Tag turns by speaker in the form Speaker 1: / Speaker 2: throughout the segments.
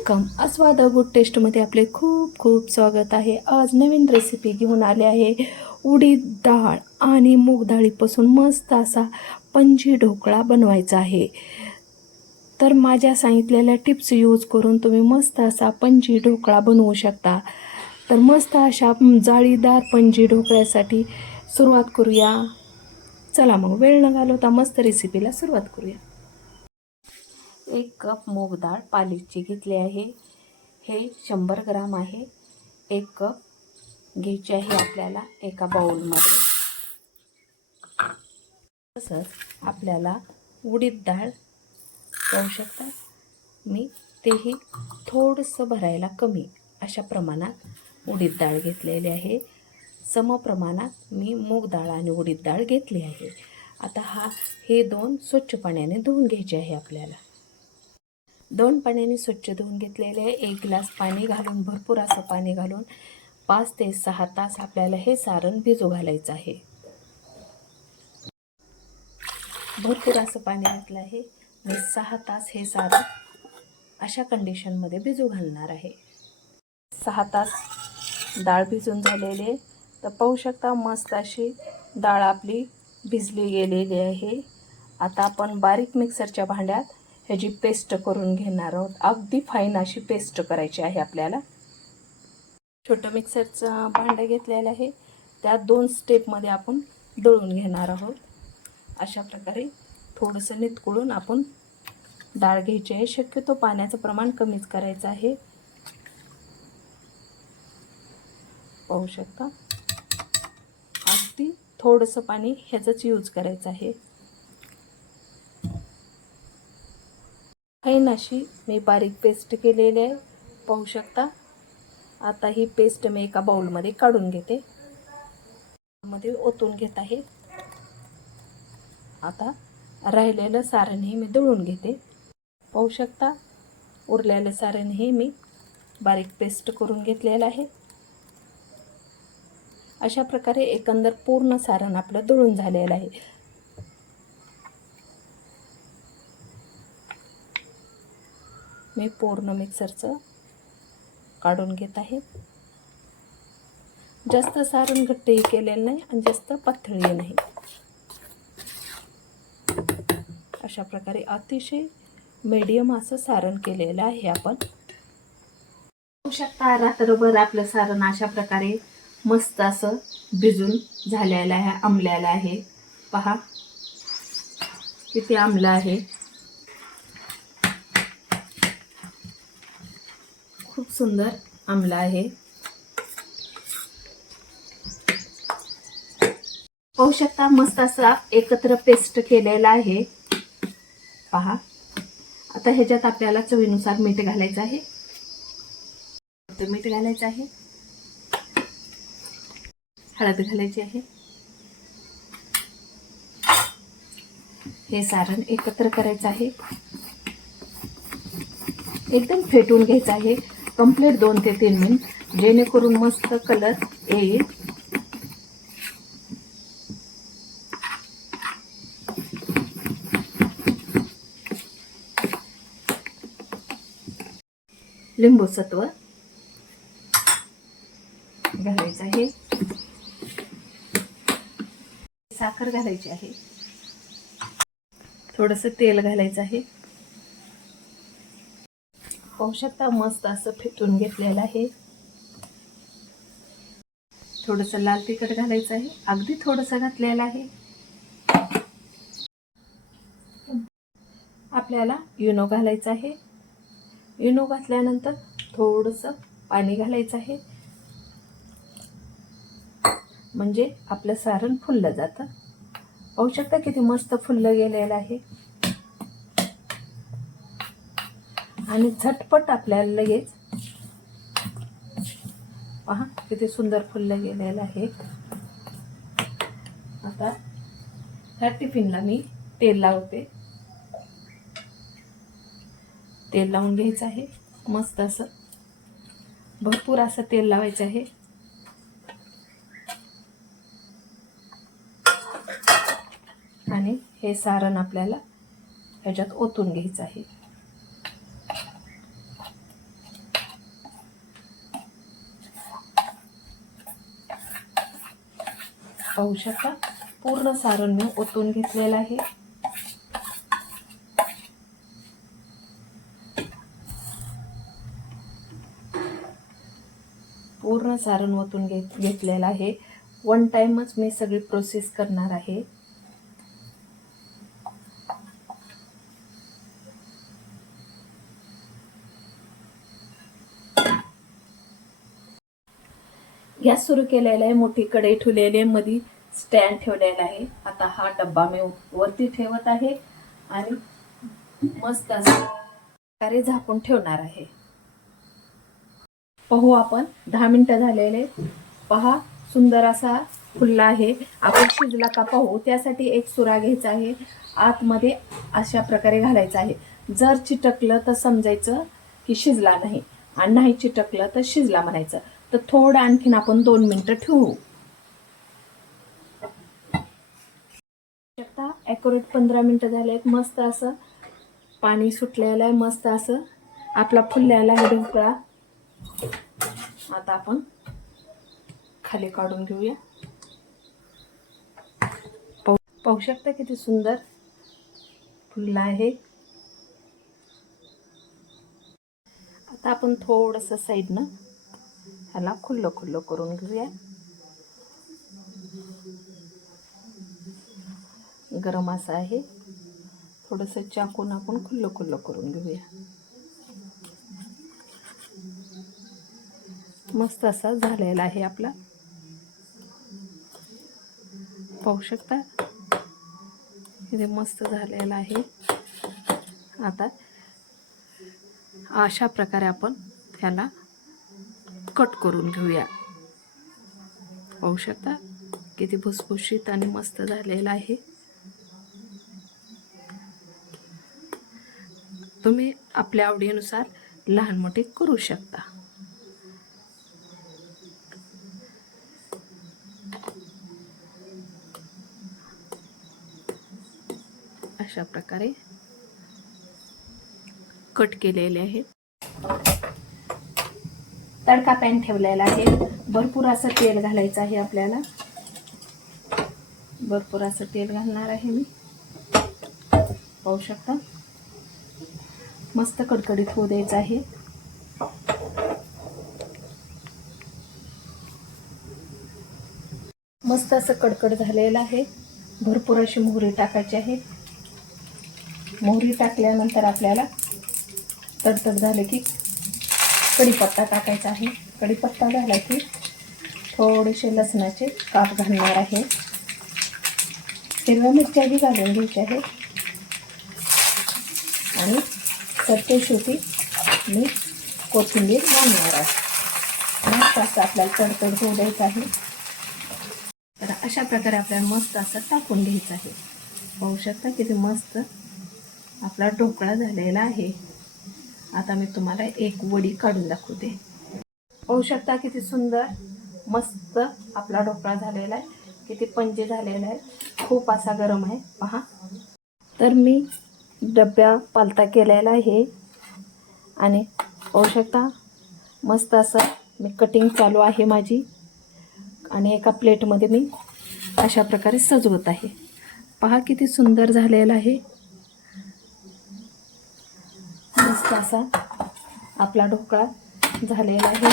Speaker 1: Welcome. अस्वाद good टेस्टमध्ये आपले खूप खूप स्वागत आहे. आज नवीन रेसिपी घेऊन आले आहे उडीद डाळ आणि मूग डाळीपासून मस्त असा पंजी ढोकळा बनवायचा आहे. तर माझ्या सांगितलेल्या टिप्स यूज करून तुम्ही मस्त असा पंजी ढोकळा बनवू शकता. तर मस्त अशा जाळीदार पंजी ढोकळ्यासाठी सुरुवात करूया. चला मग वेळ न घालवता मस्त रेसिपीला सुरुवात करूया. एक कप मूग डाळ पालीची घेतली आहे. हे शंभर ग्राम आहे. एक कप घ्यायची आहे आपल्याला एका बाऊलमध्ये तसंच आपल्याला उडीद डाळ पाहू शकता. मी तेही थोडंसं भरायला कमी अशा प्रमाणात उडीद डाळ घेतलेली आहे. समप्रमाणात मी मूग डाळ आणि उडीद डाळ घेतली आहे. आता हा हे दोन स्वच्छ पाण्याने धुवून घ्यायचे आहे आपल्याला. दोन पाण्याने स्वच्छ धुवून घेतलेले आहे. एक ग्लास पाणी घालून भरपूर असं पाणी घालून पाच ते सहा तास आपल्याला हे सारण भिजू घालायचं आहे. भरपूर असं पाणी घातलं आहे मी सहा तास हे सारण अशा कंडिशनमध्ये भिजू घालणार आहे. सहा तास डाळ भिजून झालेली आहे. तर पाहू शकता मस्त अशी डाळ आपली भिजली गेलेली आहे. आता आपण बारीक मिक्सरच्या भांड्यात ह्याची पेस्ट करून घेणार आहोत. अगदी फाईन अशी पेस्ट करायची आहे आपल्याला. छोटं मिक्सरचं भांडं घेतलेलं आहे. त्या दोन स्टेपमध्ये आपण दळून घेणार आहोत. अशा प्रकारे थोडंसं नितकुळून आपण डाळ घ्यायची आहे. शक्यतो पाण्याचं प्रमाण कमीच करायचं आहे. पाहू शकता? अगदी थोडंसं पाणी ह्याचंच यूज करायचं आहे. फाईन अशी मी बारीक पेस्ट केलेली आहे. पाहू शकता. आता ही पेस्ट मी एका बाऊलमध्ये काढून घेते. मध्ये ओतून घेत आहे. आता राहिलेलं सारण हे मी दळून घेते. पाहू शकता. उरलेलं सारण हे मी बारीक पेस्ट करून घेतलेलं आहे. अशा प्रकारे एकंदर पूर्ण सारण आपलं दळून झालेलं आहे. मी पूर्ण मिक्सरचं काढून घेत आहे. जास्त सारण घट्टही केलेलं नाही आणि जास्त पातळही नाही. अशा प्रकारे अतिशय मीडियम असं सारण केलेलं आहे आपण. पाहू शकता रात्रभर आपलं सारण अशा प्रकारे मस्त असं भिजून झालेलं आहे आंबलेलं आहे. पहा किती आंबलं आहे. सुंदर आमला आहे. पाहू शकता मस्त असा एकत्र पेस्ट केलेला आहे. पहा. आता ह्याच्यात आपल्याला चवीनुसार मीठ घालायचं आहे. मीठ घालायचं आहे. हळद घालायची आहे. हे सारण एकत्र करायचं आहे. एकदम फेटून घ्यायचं आहे. कंप्लीट दोन ते तीन मिनिट. जेणेकरून मस्त कलर येईल. लिंबू सत्व घालायचं आहे. साखर घालायची आहे. थोडंसं तेल घालायचं आहे. पाहू शकता मस्त असं फिटून घेतलेलं आहे. थोडंसं लाल तिखट घालायचं आहे. अगदी थोडंसं घातलेलं आहे. आपल्याला युनो घालायचं आहे. युनो घातल्यानंतर थोडंसं पाणी घालायचं आहे. म्हणजे आपलं सारण फुललं जातं. पाहू शकता किती मस्त फुललं गेलेलं आहे. आणि झटपट आपल्याला लगेच पहा किती सुंदर फुललं गेलेलं आहे. आता ह्या टिफिनला मी तेल लावते. तेल लावून घ्यायचं आहे मस्त असं. भरपूर असं तेल लावायचं आहे. आणि हे सारण आपल्याला ह्याच्यात ओतून घ्यायचं आहे. पाहू शकता. पूर्ण सारण मी ओतून घेतलेलं आहे. पूर्ण सारण ओतून घेत घेतलेलं आहे. वन टाईमच मी सगळी प्रोसेस करणार आहे. गॅस सुरू केलेला आहे मोठी कढई ठेवलेली आहे मध्ये स्टँड ठेवलेला आहे. आता हा डब्बा मी वरती ठेवत आहे आणि मस्त असं प्रकारे झाकून ठेवणार आहे. पाहू आपण दहा मिनटं झालेले. पहा सुंदर असा फुलला आहे. आपण शिजला का पाहू? त्यासाठी एक सुरा घ्यायचा आहे. आतमध्ये अशा प्रकारे घालायचा आहे. जर चिटकलं तर समजायचं की शिजला नाही. आणि नाही चिटकलं तर शिजला म्हणायचं. तर थोडं आणखीन आपण दोन मिनटं ठेवू. शकता? ॲक्युरेट पंधरा मिनटं झाले मस्त असं. पाणी सुटलेलं आहे. मस्त असं. आपला फुललेला आहे ढोकळा. आता आपण खाली काढून घेऊया. पाहू पाहू शकता किती सुंदर फुलला आहे. आता आपण थोडंसं साईडनं ह्याला खुल्लं खुल्लं करून घेऊया गरम असं आहे थोडंसं चाकून आपण खुल्लं खुल्लं करून घेऊया मस्त असा झालेला आहे आपला पाहू शकता इथे मस्त झालेला आहे आता अशा प्रकारे आपण त्याला कट करून घेऊया. पाहू शकता किती भुसभुशीत आणि मस्त झालेला आहे. तुम्ही आपल्या आवडीनुसार लहान मोठे करू शकता. अशा प्रकारे कट केलेले आहेत. तडका पॅन ठेवलेला आहे. भरपूर असं तेल घालायचं आहे आपल्याला. भरपूर असं तेल घालणार आहे मी. पाहू शकता? मस्त कडकडीत होऊ द्यायचं आहे. मस्त असं कडकड झालेलं आहे. भरपूर अशी मोहरी टाकायची आहे. मोहरी टाकल्यानंतर आपल्याला तडतड झाले की कढीपत्ता टाकायचा आहे. कढीपत्ता झाला की थोडेसे लसणाचे काप घालणार आहे. हिरव्या मिरच्याही घालून घ्यायच्या आहे आणि सरते शेवटी मी कोथिंबीर घालणार आहे. मस्त असं आपल्याला तडतड होऊ द्यायचं आहे. तर अशा प्रकारे आपल्याला मस्त असं टाकून घ्यायचं आहे. पाहू शकता किती मस्त आपला ढोकळा झालेला आहे. आता मी तुम्हाला एक वडी काढून दाखवते. पाहू शकता किती सुंदर मस्त आपला ढोकळा झालेला आहे. किती पंजे झालेला आहे खूप असा गरम आहे. पहा. तर मी डब्या पालता केलेला आहे. आणि पाहू शकता मस्त असं मी कटिंग चालू आहे माझी. आणि एका प्लेटमध्ये मी अशा प्रकारे सजवत आहे. पहा किती सुंदर झालेला आहे. मस्त असा आपला ढोकळा झालेला आहे.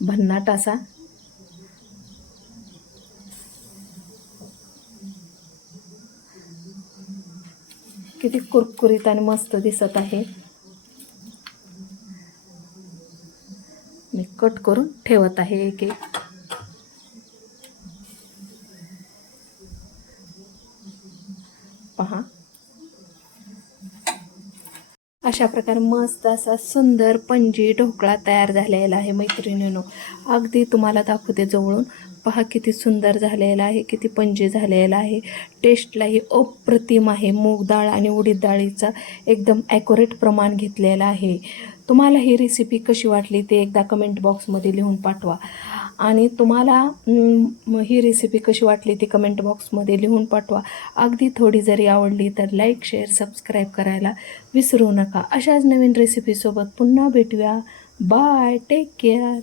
Speaker 1: भन्नाट असा. किती कुरकुरीत आणि मस्त दिसत आहे. मी कट करून ठेवत आहे एक एक पहा अशा प्रकारे मस्त असा सुंदर पंजी ढोकळा तयार झालेला आहे मैत्रिणीनो. अगदी तुम्हाला दाखवते जवळून. पहा किती सुंदर झालेला आहे किती पंजी झालेला आहे. टेस्टलाही अप्रतिम आहे. मूग डाळ आणि उडीद डाळीचा एकदम ॲक्युरेट प्रमाण घेतलेला आहे. तुम्हाला ही रेसिपी कशी वाटली ते एकदा कमेंट बॉक्समध्ये लिहून पाठवा. आणि तुम्हाला ही रेसिपी कशी वाटली ती कमेंट बॉक्समध्ये लिहून पाठवा. अगदी थोडी जरी आवडली तर लाईक शेअर सबस्क्राईब करायला विसरू नका. अशाच नवीन रेसिपीसोबत पुन्हा भेटूया. Bye take care